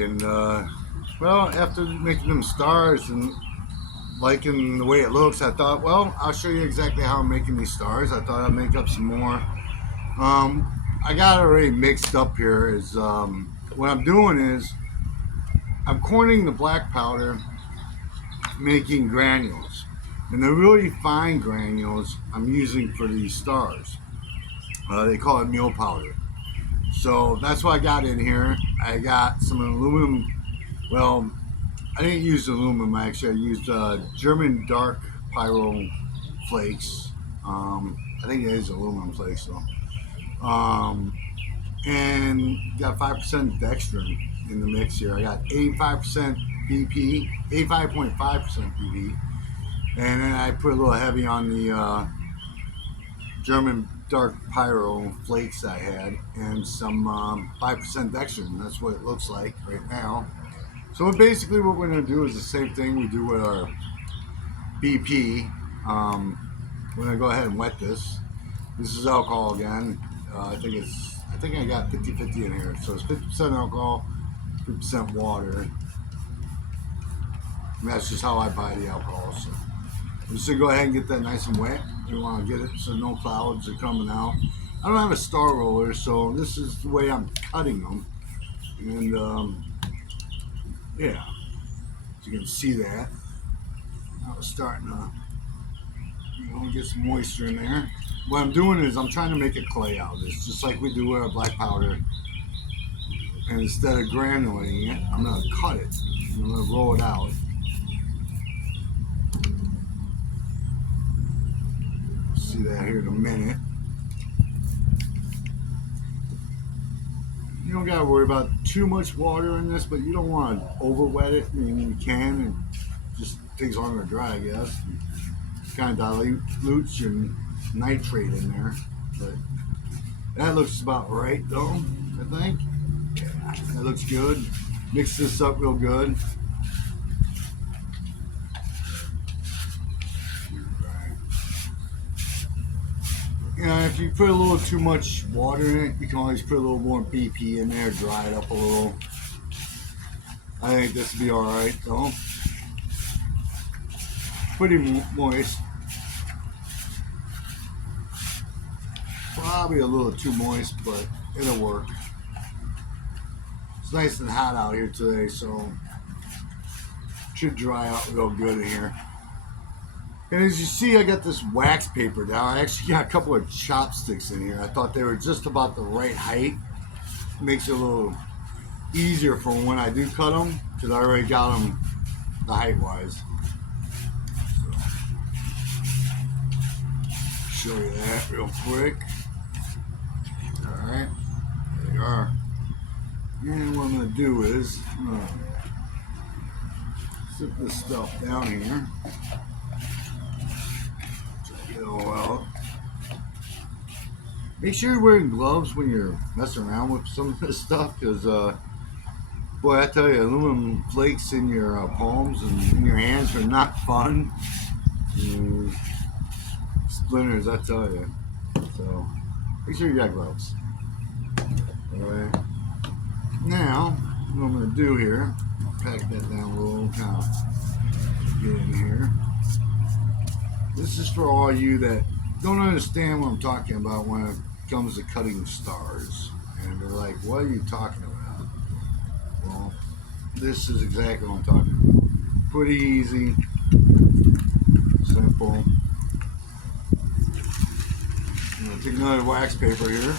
And well, after making them stars and liking the way it looks, I thought, well, I'll show you exactly how I'm making these stars. I thought I'd make up some more. I got it already mixed up here. Is what I'm doing is I'm corning the black powder, making granules, and the really fine granules I'm using for these stars. They call it meal powder. So that's what I got in here. I got some aluminum. Well, I didn't use aluminum. Actually, I used German dark pyro flakes. I think it is aluminum flakes though. And got 5% dextrin in the mix here. I got 85% BP, 85.5% BP, and then I put a little heavy on the German dark pyro flakes I had, and some 5% dextrin. That's what it looks like right now. So basically, what we're going to do is the same thing we do with our BP. We're going to go ahead and wet this. This is alcohol again. I think I got 50-50 in here. So it's 50% alcohol, 50% water. And that's just how I buy the alcohol. So I'm just gonna go ahead and get that nice and wet. We want to get it so no clouds are coming out. I don't have a star roller, so this is the way I'm cutting them. And yeah, so you can see that. I was starting to, get some moisture in there. What I'm doing is I'm trying to make a clay out of this, just like we do with our black powder. And instead of granulating it, I'm going to cut it. I'm going to roll it out. See that here in a minute. You don't got to worry about too much water in this, but you don't want to over wet it. I mean, you can, and just takes longer to dry, I guess. Kind of dilutes your nitrate in there, but that looks about right though, I think. Yeah, that looks good. Mix this up real good. If you put a little too much water in it, you can always put a little more BP in there, dry it up a little. I think this will be alright though. Pretty moist. Probably a little too moist, but it'll work. It's nice and hot out here today, so it should dry out real good in here. And as you see, I got this wax paper down. I actually got a couple of chopsticks in here. I thought they were just about the right height. It makes it a little easier for when I do cut them, because I already got them the height-wise. So, show you that real quick. Alright, there you are. And what I'm going to do is, I'm going to sit this stuff down here. Check it all out. Make sure you're wearing gloves when you're messing around with some of this stuff, because, boy, I tell you, aluminum flakes in your palms and in your hands are not fun. Splinters, I tell you. So, make sure you got gloves. Alright. Now, what I'm going to do here, pack that down a little, kind of get in here. This is for all you that don't understand what I'm talking about when it comes to cutting stars. And they're like, what are you talking about? Well, this is exactly what I'm talking about. Pretty easy, simple. I'm going to take another wax paper here.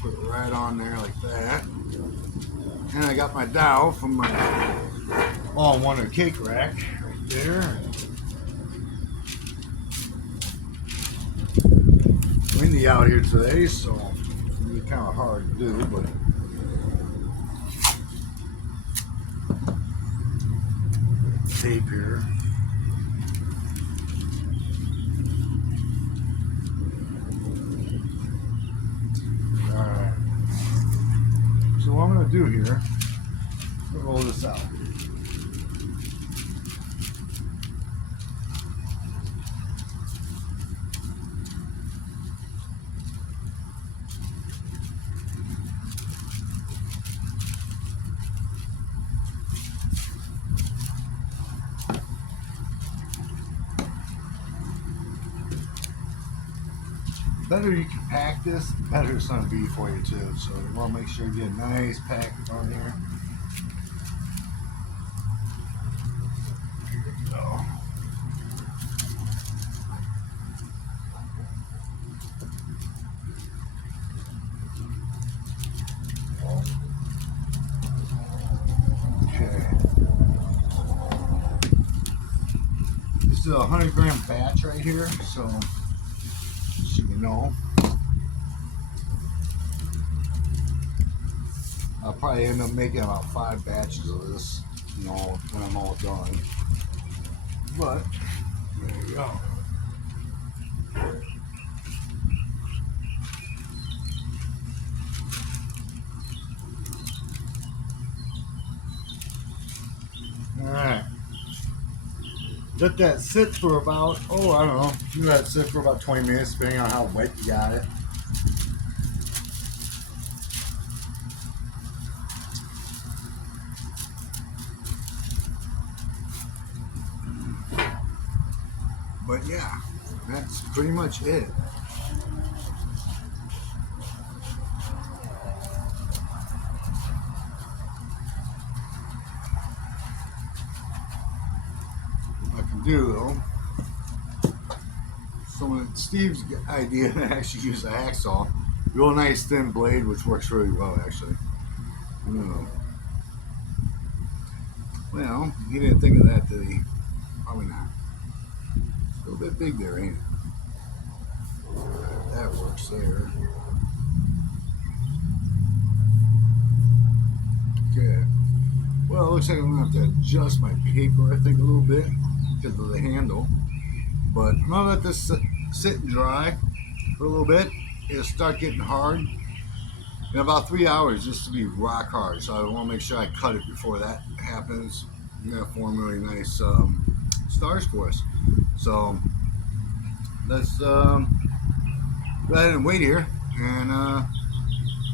Put it right on there like that. And I got my dowel from my all-in-one cake rack right there. Windy out here today, so it's gonna be kind of hard to do, but tape here. Alright. So what I'm going to do here, roll this out. better you can pack this, the better it's going to be for you too. So you want to make sure you get a nice pack on here. There you go. Okay. This is a 100-gram batch right here, so you know. I'll probably end up making about 5 batches of this, you know, when I'm all done. But there you go. Alright. Let that sit for about, I don't know, you let it sit for about 20 minutes, depending on how wet you got it. But yeah, that's pretty much it. What I can do though, Steve's idea to actually use a hacksaw, real nice thin blade, which works really well actually. Well, he didn't think of that, did he? Probably not. It's a little bit big there, ain't it? That works there. Okay. Well, it looks like I'm going to have to adjust my paper, I think, a little bit because of the handle. But I'm going to let this sit and dry for a little bit. It'll start getting hard. In about 3 hours, this will be rock hard. So I want to make sure I cut it before that happens. I'm going to form really nice stars for us. So let's go ahead and wait here. And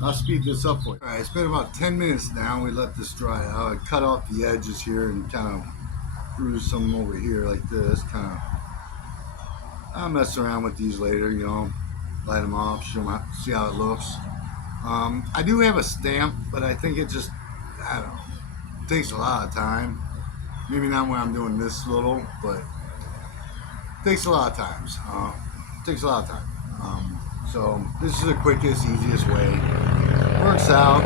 I'll speed this up for you. All right, it's been about 10 minutes now. We let this dry out. I cut off the edges here and kind of bruise some over here like this. Kind of, I'll mess around with these later, you know, light them off, show them, see how it looks. I do have a stamp, but I think it just, I don't know, it takes a lot of time. Maybe not when I'm doing this little, but it takes a lot of times. It takes a lot of time. So this is the quickest, easiest way. Works out.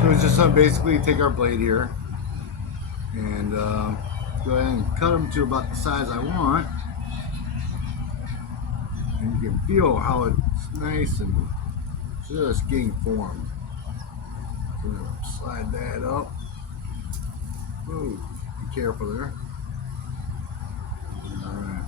So it's just basically take our blade here and go ahead and cut them to about the size I want. And you can feel how it's nice and just getting formed. So slide that up. Ooh, be careful there. All right.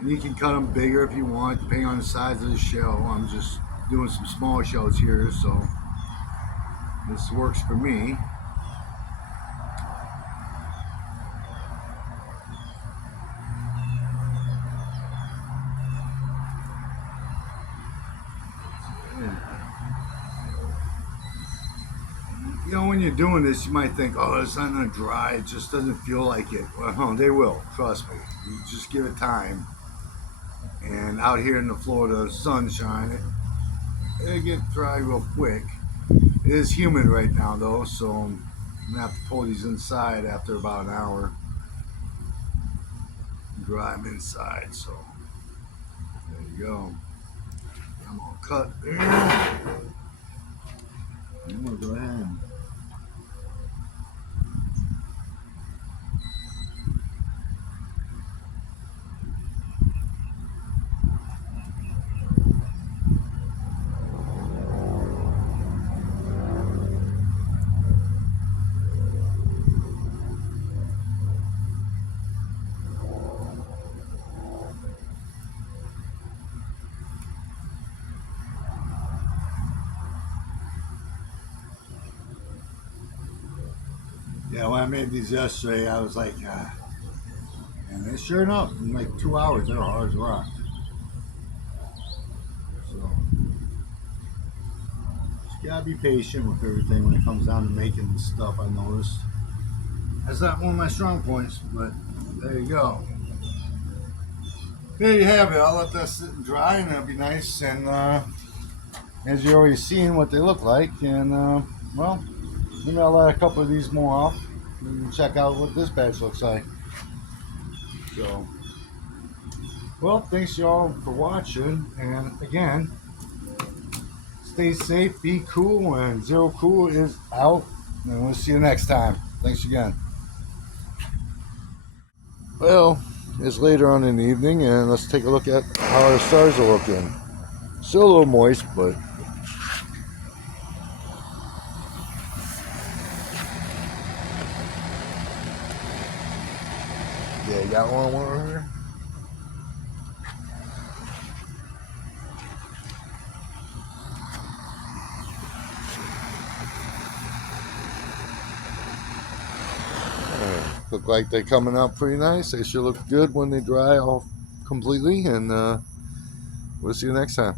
And you can cut them bigger if you want, depending on the size of the shell. I'm just doing some small shells here, so this works for me. You know, when you're doing this, you might think, oh, it's not going to dry. It just doesn't feel like it. Well, they will. Trust me. You just give it time. And out here in the Florida sunshine, it gets dry real quick. It is humid right now, though, so I'm going to have to pull these inside after about an hour. Dry them inside, so there you go. I'm going to cut there. I'm going to go ahead and yeah, when I made these yesterday, I was like, and sure enough, in like 2 hours, they're hard as rock. So, just gotta be patient with everything when it comes down to making this stuff, I noticed. That's not one of my strong points, but There you go. There you have it. I'll let that sit and dry, and that'll be nice. And as you already seen what they look like, and well, maybe I'll let a couple of these more off and check out what this batch looks like. So, well, thanks y'all for watching, and again, stay safe, be cool, and Zero Cool is out, and we'll see you next time. Thanks again. Well, it's later on in the evening, and let's take a look at how our stars are looking. Still a little moist, but yeah, got one over here. Look like they're coming out pretty nice. They should look good when they dry off completely, and we'll see you next time.